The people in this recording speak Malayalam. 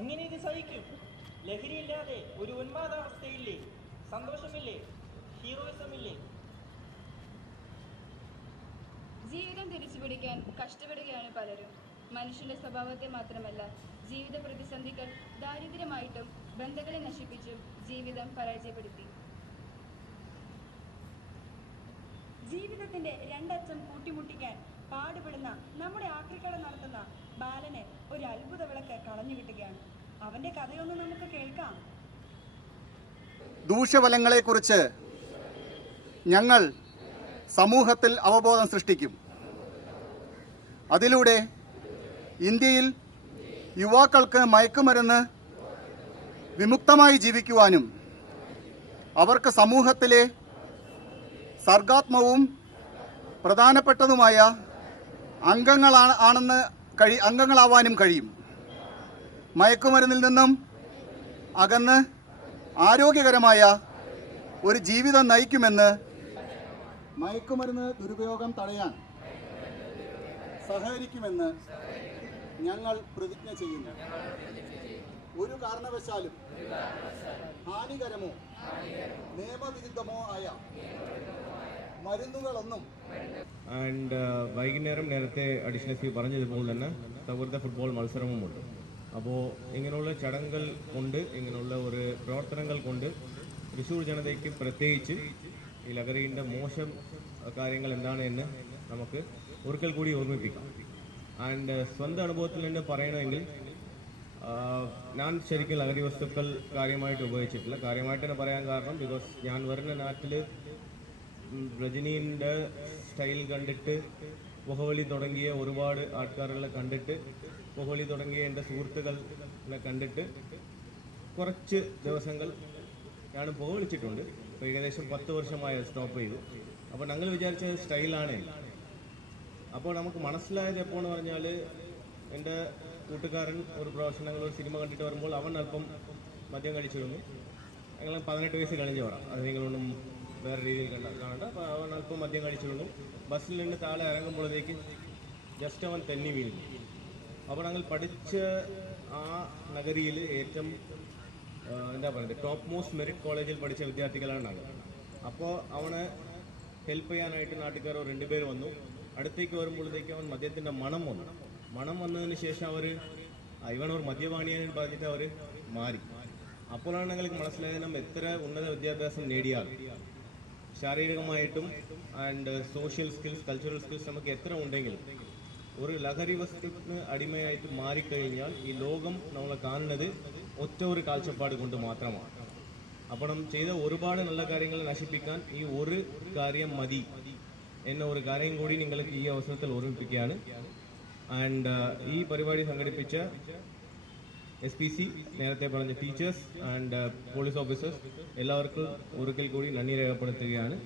എങ്ങനെ ഇത് സഹിക്കും. ലഹരിയില്ലാതെ ഒരു ഉന്മാദാവസ്ഥയില്ലേ? സന്തോഷമില്ലേ? ഹീറോയിസമില്ലേ? ജീവിതം തിരിച്ചുപിടിക്കാൻ കഷ്ടപ്പെടുകയാണ് പലരും. മനുഷ്യന്റെ സ്വഭാവത്തെ മാത്രമല്ല ജീവിത പ്രതിസന്ധികൾ ദാരിദ്ര്യമായിട്ടും ബന്ധങ്ങളെ നശിപ്പിച്ചും ജീവിതം പരാജയപ്പെടുത്തി. ജീവിതത്തിന്റെ രണ്ടറ്റം കൂട്ടിമുട്ടിക്കാൻ പാടുപെടുന്ന നമ്മുടെ ആക്രിക്കട നടത്തുന്ന ബാലനെ ഒരു അത്ഭുത വിളക്ക് കളഞ്ഞു കിട്ടുകയാണ് അവന്റെ കഥയൊന്ന് നമുക്ക് കേൾക്കാം. ദൂഷ്യഫലങ്ങളെക്കുറിച്ച് ഞങ്ങൾ സമൂഹത്തിൽ അവബോധം സൃഷ്ടിക്കും. അതിലൂടെ ഇന്ത്യയിൽ യുവാക്കൾക്ക് മയക്കുമരുന്ന് വിമുക്തമായി ജീവിക്കുവാനും അവർക്ക് സമൂഹത്തിലെ സർഗാത്മവും പ്രധാനപ്പെട്ടതുമായ അംഗങ്ങളാണ് ആണെന്ന് കഴി അംഗങ്ങളാവാനും കഴിയും. മയക്കുമരുന്നിൽ നിന്നും അകന്ന് ആരോഗ്യകരമായ ഒരു ജീവിതം നയിക്കുമെന്ന് മയക്കുമരുന്ന് ദുരുപയോഗം തടയാൻ സഹകരിക്കുമെന്ന് ഞങ്ങൾ പ്രതിജ്ഞ ചെയ്യുന്നു. ഒരു കാരണവശാലും ഹാനികരമോ നിയമവിരുദ്ധമോ ആയ മരുന്നുകളൊന്നും ആൻഡ് വൈകുന്നേരം നേരത്തെ അഡീഷണൽ സി പറഞ്ഞതുപോലെ തന്നെ സൗഹൃദ ഫുട്ബോൾ മത്സരവുമുണ്ട്. അപ്പോൾ ഇങ്ങനെയുള്ള ചടങ്ങുകൾ കൊണ്ട് ഇങ്ങനെയുള്ള ഒരു പ്രവർത്തനങ്ങൾ കൊണ്ട് തൃശ്ശൂർ ജനതയ്ക്ക് പ്രത്യേകിച്ച് ഈ ലഹരിന്റെ മോശം കാര്യങ്ങൾ എന്താണ് എന്ന് നമുക്ക് ഒരിക്കൽ കൂടി ഓർമ്മിപ്പിക്കാം. ആൻഡ് സ്വന്തം അനുഭവത്തിൽ നിന്ന് പറയണമെങ്കിൽ ഞാൻ ശരിക്കും ലഹരി വസ്തുക്കൾ കാര്യമായിട്ട് ഉപയോഗിച്ചിട്ടില്ല. കാര്യമായിട്ട് തന്നെ പറയാൻ കാരണം ബിക്കോസ് ഞാൻ വരുന്ന നാട്ടിൽ രജനീന്റെ സ്റ്റൈൽ കണ്ടിട്ട് പുകവലി തുടങ്ങിയ ഒരുപാട് ആൾക്കാരുകളെ കണ്ടിട്ട് പുകവലി തുടങ്ങിയ എന്റെ സുഹൃത്തുക്കളെ കണ്ടിട്ട് കുറച്ച് ദിവസങ്ങൾ ഞാൻ പോളിച്ചിട്ടുണ്ട് ഇപ്പോൾ ഏകദേശം പത്ത് വർഷമായി സ്റ്റോപ്പ് ചെയ്തു. അപ്പോൾ ഞങ്ങൾ വിചാരിച്ച സ്റ്റൈലാണ്. അപ്പോൾ നമുക്ക് മനസ്സിലായത് എപ്പോൾ എന്ന് പറഞ്ഞാൽ എന്റെ കൂട്ടുകാരൻ ഒരു പ്രൊഫഷണൽ ഒരു സിനിമ കണ്ടിട്ട് വരുമ്പോൾ അവൻ അല്പം മദ്യം കഴിച്ചിരുന്നു. ഞങ്ങൾ പതിനെട്ട് വയസ്സ് കഴിഞ്ഞ് പറ അത് നിങ്ങളൊന്നും വേറെ രീതിയിൽ കണ്ട കാണണ്ട. അപ്പോൾ അവൻ അല്പം മദ്യം കഴിച്ചിരുന്നു. ബസ്സിൽ നിന്ന് താഴെ ഇറങ്ങുമ്പോഴത്തേക്ക് ജസ്റ്റ് അവൻ തെന്നി വീഴുന്നു അപ്പോൾ ഞങ്ങൾ പഠിച്ച ആ നഗരിയിൽ ഏറ്റവും എന്താ പറയുന്നത് ടോപ്പ് മോസ്റ്റ് മെറിറ്റ് കോളേജിൽ പഠിച്ച വിദ്യാർത്ഥികളാണ് ഞങ്ങൾ അപ്പോൾ അവനെ ഹെൽപ്പ് ചെയ്യാനായിട്ട് നാട്ടുകാർ രണ്ടുപേർ വന്നു. അടുത്തേക്ക് വരുമ്പോഴത്തേക്ക് അവൻ മദ്യത്തിന്റെ മണം വന്നു. മണം വന്നതിന് ശേഷം അവർ ഇവൻ ഒരു മദ്യപാണിയെന്ന് പറഞ്ഞിട്ട് അവർ മാറി. അപ്പോഴാണ് ഞങ്ങൾക്ക് മനസ്സിലായത് നമ്മൾ എത്ര ഉന്നത വിദ്യാഭ്യാസം നേടിയാൽ. ശാരീരികമായിട്ടും and social skills cultural skills നമുക്ക് എത്ര ഉണ്ടെങ്കിലും ഒരു ലഹരി വസ്തുവിന് അടിമയായിട്ട് മാറിക്കഴിഞ്ഞാൽ ഈ ലോകം നമ്മളെ കാണുന്നത് ഒറ്റ ഒരു കാഴ്ചപ്പാട് കൊണ്ട് മാത്രമാണ്. അപ്പോൾ നാം ചെയ്ത ഒരുപാട് നല്ല കാര്യങ്ങൾ നശിപ്പിക്കാൻ ഈ ഒരു കാര്യം മതി എന്ന ഒരു കാര്യം കൂടി നിങ്ങൾക്ക് ഈ അവസരത്തിൽ ഓർമ്മിപ്പിക്കുകയാണ്. ആൻഡ് ഈ പരിപാടി സംഘടിപ്പിച്ച എസ് പി സി നേരത്തെ പറഞ്ഞ ടീച്ചേഴ്സ് ആൻഡ് പോലീസ് ഓഫീസേഴ്സ് എല്ലാവർക്കും ഒരിക്കൽ കൂടി നന്ദി രേഖപ്പെടുത്തുകയാണ്.